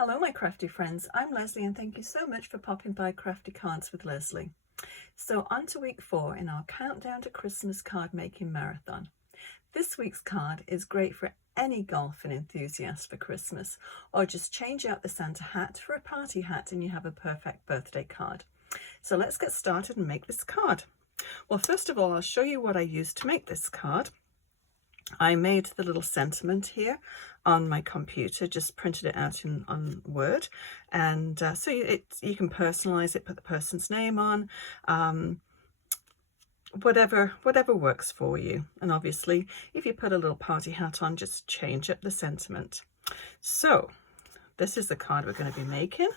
Hello my crafty friends, I'm Lesley and thank you so much for popping by Crafty Cards with Lesley. So on to week 4 in our Countdown to Christmas card making marathon. This week's card is great for any golfing enthusiast for Christmas, or just change out the Santa hat for a party hat and you have a perfect birthday card. So let's get started and make this card. Well, first of all, I'll show you what I used to make this card. I made the little sentiment here on my computer, just printed it out on Word, and so you can personalize it, put the person's name on, whatever works for you. And obviously if you put a little party hat on, just change up the sentiment. So this is the card we're going to be making.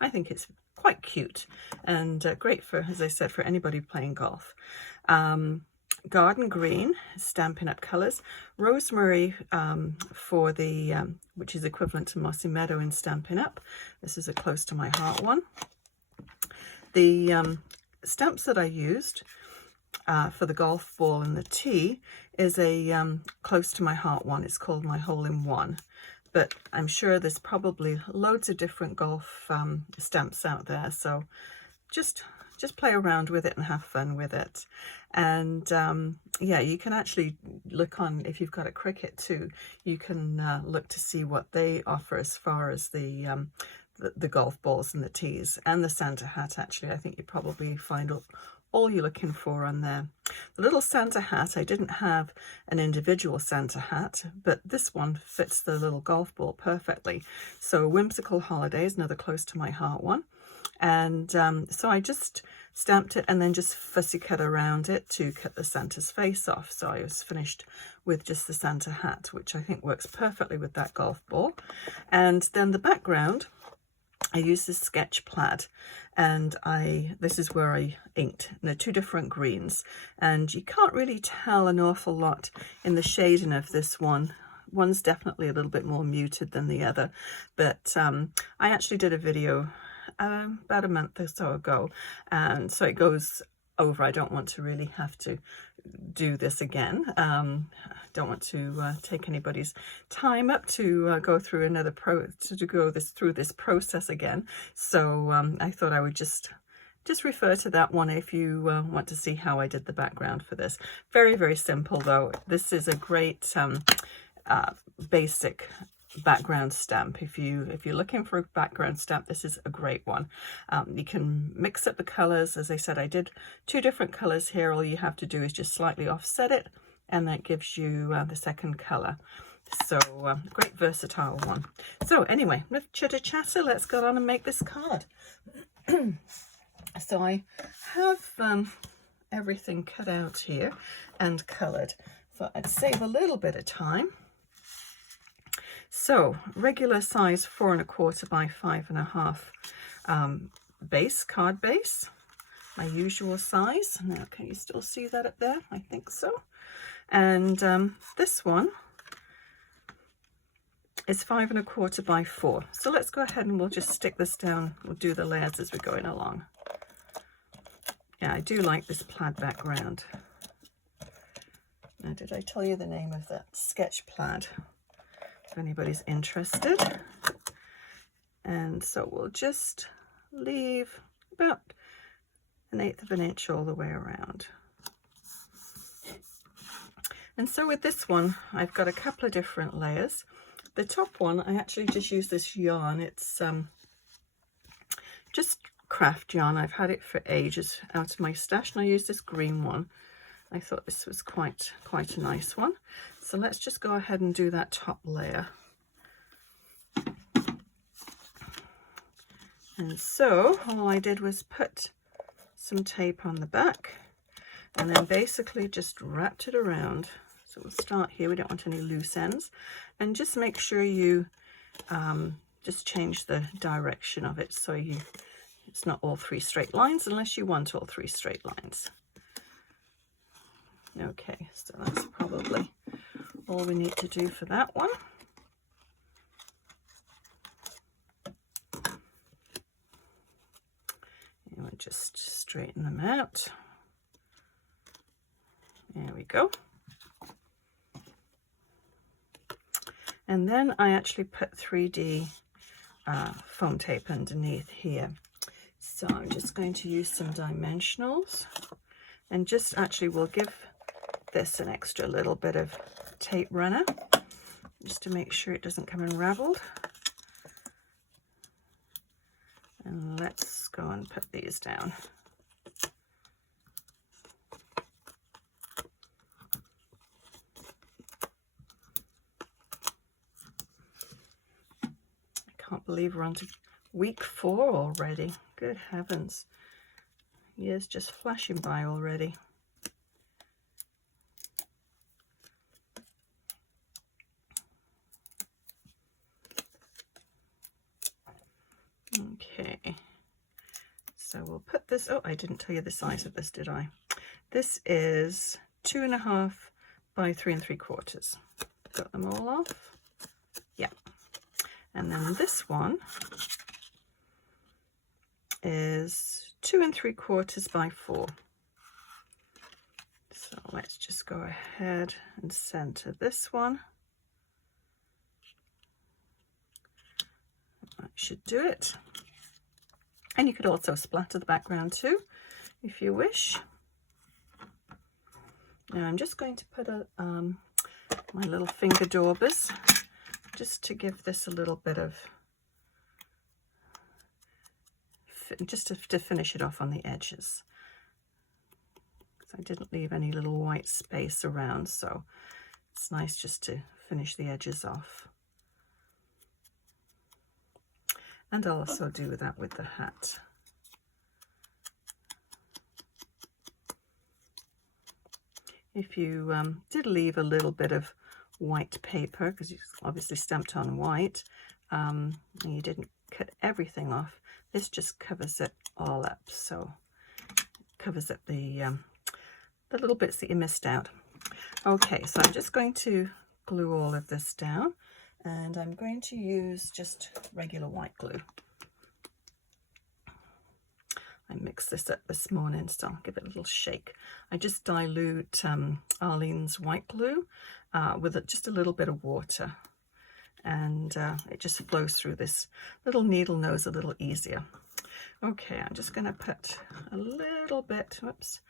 I think it's quite cute and great for, as I said, for anybody playing golf. Garden green, Stampin Up colors, rosemary for the which is equivalent to Mossy Meadow in Stampin Up. This is a close to my heart one. The stamps that I used for the golf ball and the tee is a close to my heart one. It's called my hole-in-one, but I'm sure there's probably loads of different golf stamps out there, so just play around with it and have fun with it. And yeah, you can actually look on, if you've got a cricket too, you can look to see what they offer as far as the golf balls and the tees and the Santa hat. Actually, I think you probably find all you're looking for on there. The little Santa hat, I didn't have an individual Santa hat, but this one fits the little golf ball perfectly. So Whimsical Holidays, another close to my heart one. And so I just stamped it and then just fussy cut around it to cut the Santa's face off. So I was finished with just the Santa hat, which I think works perfectly with that golf ball. And then the background, I used this sketch plaid, and this is where I inked. They're two different greens, and you can't really tell an awful lot in the shading of this one. One's definitely a little bit more muted than the other, but I actually did a video about a month or so ago, and so it goes over. I don't want to really have to do this again. Don't want to take anybody's time up to go through another through this process again. So I thought I would just refer to that one if you want to see how I did the background for this. Very, very simple though. This is a great basic background stamp. If you're looking for a background stamp, this is a great one. You can mix up the colors. As I said, I did two different colors here. All you have to do is just slightly offset it, and that gives you the second color. So great versatile one. So anyway, enough chitter chatter, let's go on and make this card. So I have everything cut out here and colored, so I'd save a little bit of time. So regular size 4 1/4 by 5 1/2 base, card base, my usual size. Now can you still see that up there? I think so. And this one is 5 1/4 by 4. So let's go ahead and we'll just stick this down. We'll do the layers as we're going along. Yeah, I do like this plaid background. Now, did I tell you the name of that sketch plaid? If anybody's interested. And so we'll just leave about 1/8 of an inch all the way around. And so with this one, I've got a couple of different layers. The top one, I actually just use this yarn. It's just craft yarn. I've had it for ages out of my stash, and I use this green one. I thought this was quite a nice one. So let's just go ahead and do that top layer. And so all I did was put some tape on the back and then basically just wrapped it around. So we'll start here. We don't want any loose ends, and just make sure you just change the direction of it so it's not all 3 straight lines unless you want all 3 straight lines. Okay, so that's probably all we need to do for that one. And we'll just straighten them out. There we go. And then I actually put 3D foam tape underneath here. So I'm just going to use some dimensionals, and just actually we'll give this an extra little bit of tape runner just to make sure it doesn't come unraveled. And let's go and put these down. I can't believe we're on to week 4 already. Good heavens. Years just flashing by already. Okay, so we'll put this, oh, I didn't tell you the size of this, did I? This is 2.5 by 3 3/4. Got them all off. Yeah. And then this one is 2 3/4 by 4. So let's just go ahead and center this one. That should do it. And you could also splatter the background too, if you wish. Now I'm just going to put my little finger daubers, just to give this a little bit of, just to finish it off on the edges. I didn't leave any little white space around, so it's nice just to finish the edges off. And I'll also do that with the hat. If you did leave a little bit of white paper, because you obviously stamped on white, and you didn't cut everything off, this just covers it all up. So it covers up the little bits that you missed out. Okay, so I'm just going to glue all of this down, and I'm going to use just regular white glue. I mixed this up this morning, so I'll give it a little shake. I just dilute Arlene's white glue with just a little bit of water, and it just flows through this little needle nose a little easier. Okay, I'm just going to put a little bit, whoops,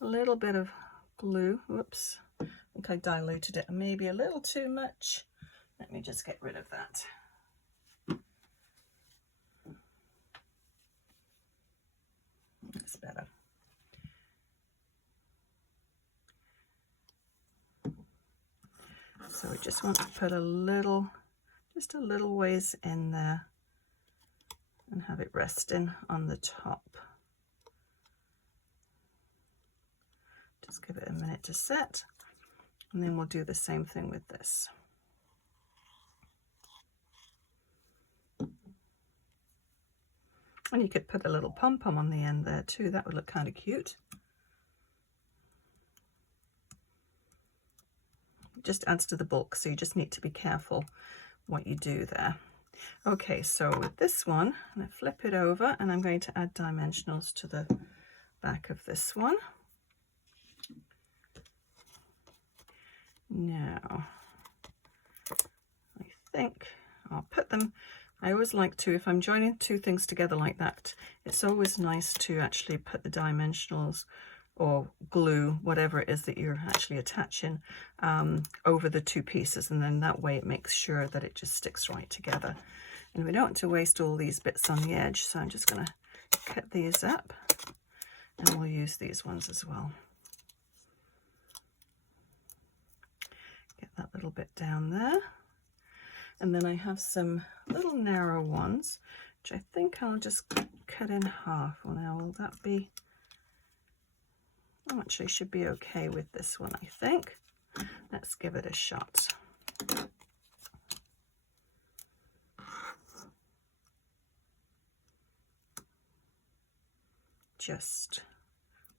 a little bit of glue. Whoops, I think I diluted it maybe a little too much. Let me just get rid of that. That's better. So we just want to put a little, just a little ways in there and have it resting on the top. Just give it a minute to set, and then we'll do the same thing with this. And you could put a little pom-pom on the end there too. That would look kind of cute. It just adds to the bulk, so you just need to be careful what you do there. Okay, so with this one, I'm going to flip it over, and I'm going to add dimensionals to the back of this one. Now, I think I'll put them, I always like to, if I'm joining two things together like that, it's always nice to actually put the dimensionals or glue, whatever it is that you're actually attaching, over the two pieces, and then that way it makes sure that it just sticks right together. And we don't want to waste all these bits on the edge, so I'm just going to cut these up, and we'll use these ones as well. Get that little bit down there. And then I have some little narrow ones, which I think I'll just cut in half. Well, now, will that be, oh, actually should be okay with this one, I think. Let's give it a shot. Just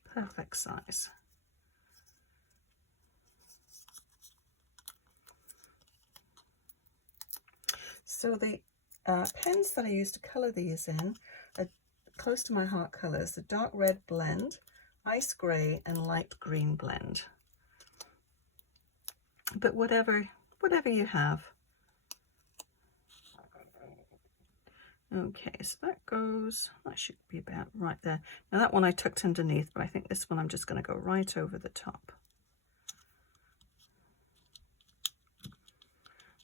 perfect size. So the pens that I use to colour these in are close to my heart colours, the dark red blend, ice grey and light green blend. But whatever you have. Okay, so that goes, that should be about right there. Now that one I tucked underneath, but I think this one I'm just going to go right over the top.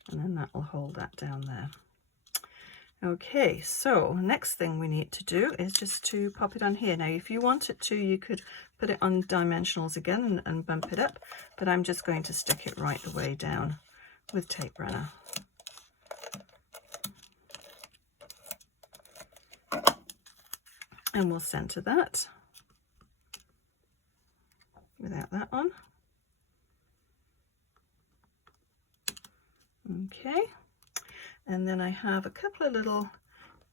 And then that will hold that down there. Okay, so next thing we need to do is just to pop it on here. Now, if you wanted to, you could put it on dimensionals again and bump it up, but I'm just going to stick it right the way down with tape runner. And we'll center that without that on. Okay, and then I have a couple of little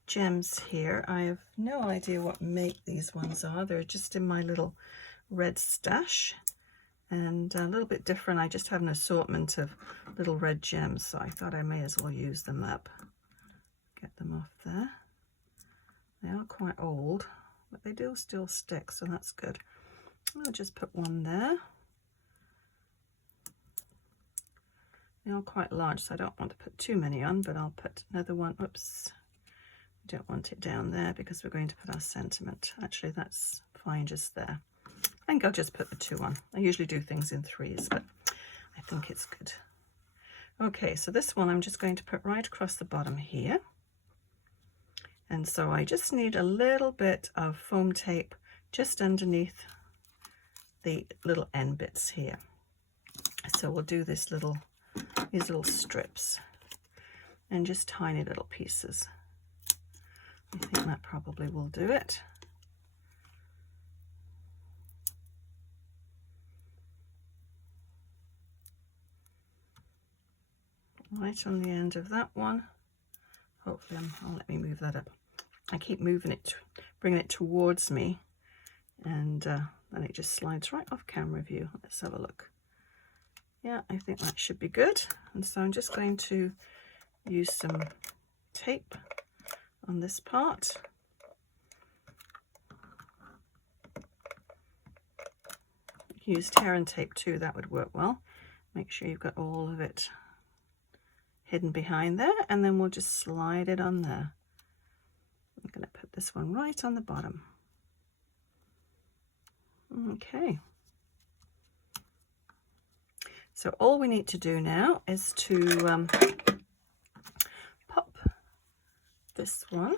gems here. I have no idea what make these ones are. They're just in my little red stash and a little bit different. I just have an assortment of little red gems, so I thought I may as well use them up. Get them off there. They are quite old, but they do still stick, so that's good. I'll just put one there. They are quite large, so I don't want to put too many on, but I'll put another one. Oops, I don't want it down there because we're going to put our sentiment. Actually, that's fine just there. I think I'll just put the 2 on. I usually do things in 3s, but I think it's good. Okay, so this one I'm just going to put right across the bottom here. And so I just need a little bit of foam tape just underneath the little end bits here. So we'll do these little strips and just tiny little pieces. I think that probably will do it. Right on the end of that one. Hopefully, I'll let me move that up. I keep moving it, bringing it towards me, and then it just slides right off camera view. Let's have a look. Yeah, I think that should be good. And so I'm just going to use some tape on this part. Use tear and tape too, that would work well. Make sure you've got all of it hidden behind there, and then we'll just slide it on there. I'm going to put this one right on the bottom. Okay. So all we need to do now is to pop this one,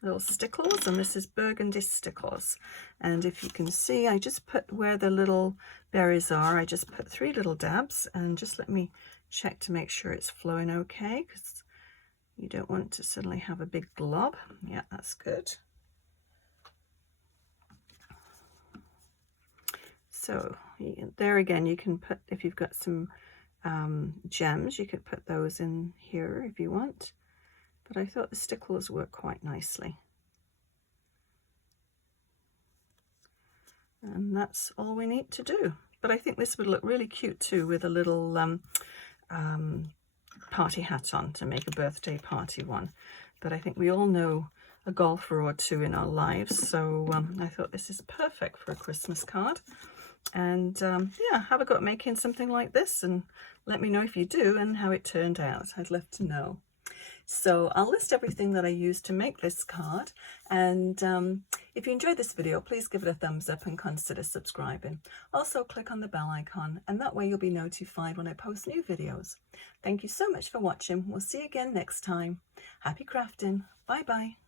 little Stickles, and this is burgundy Stickles. And if you can see, I just put where the little berries are, I just put 3 little dabs, and just let me check to make sure it's flowing okay, because you don't want to suddenly have a big glob. Yeah, that's good. So there again, you can put, if you've got some gems, you could put those in here if you want. But I thought the Stickles work quite nicely. And that's all we need to do. But I think this would look really cute too with a little party hat on to make a birthday party one. But I think we all know a golfer or 2 in our lives, so I thought this is perfect for a Christmas card. And yeah, have a go at making something like this and let me know if you do and how it turned out. I'd love to know. So I'll list everything that I used to make this card, and if you enjoyed this video, please give it a thumbs up and consider subscribing. Also click on the bell icon, and that way you'll be notified when I post new videos. Thank you so much for watching. We'll see you again next time. Happy crafting. Bye bye.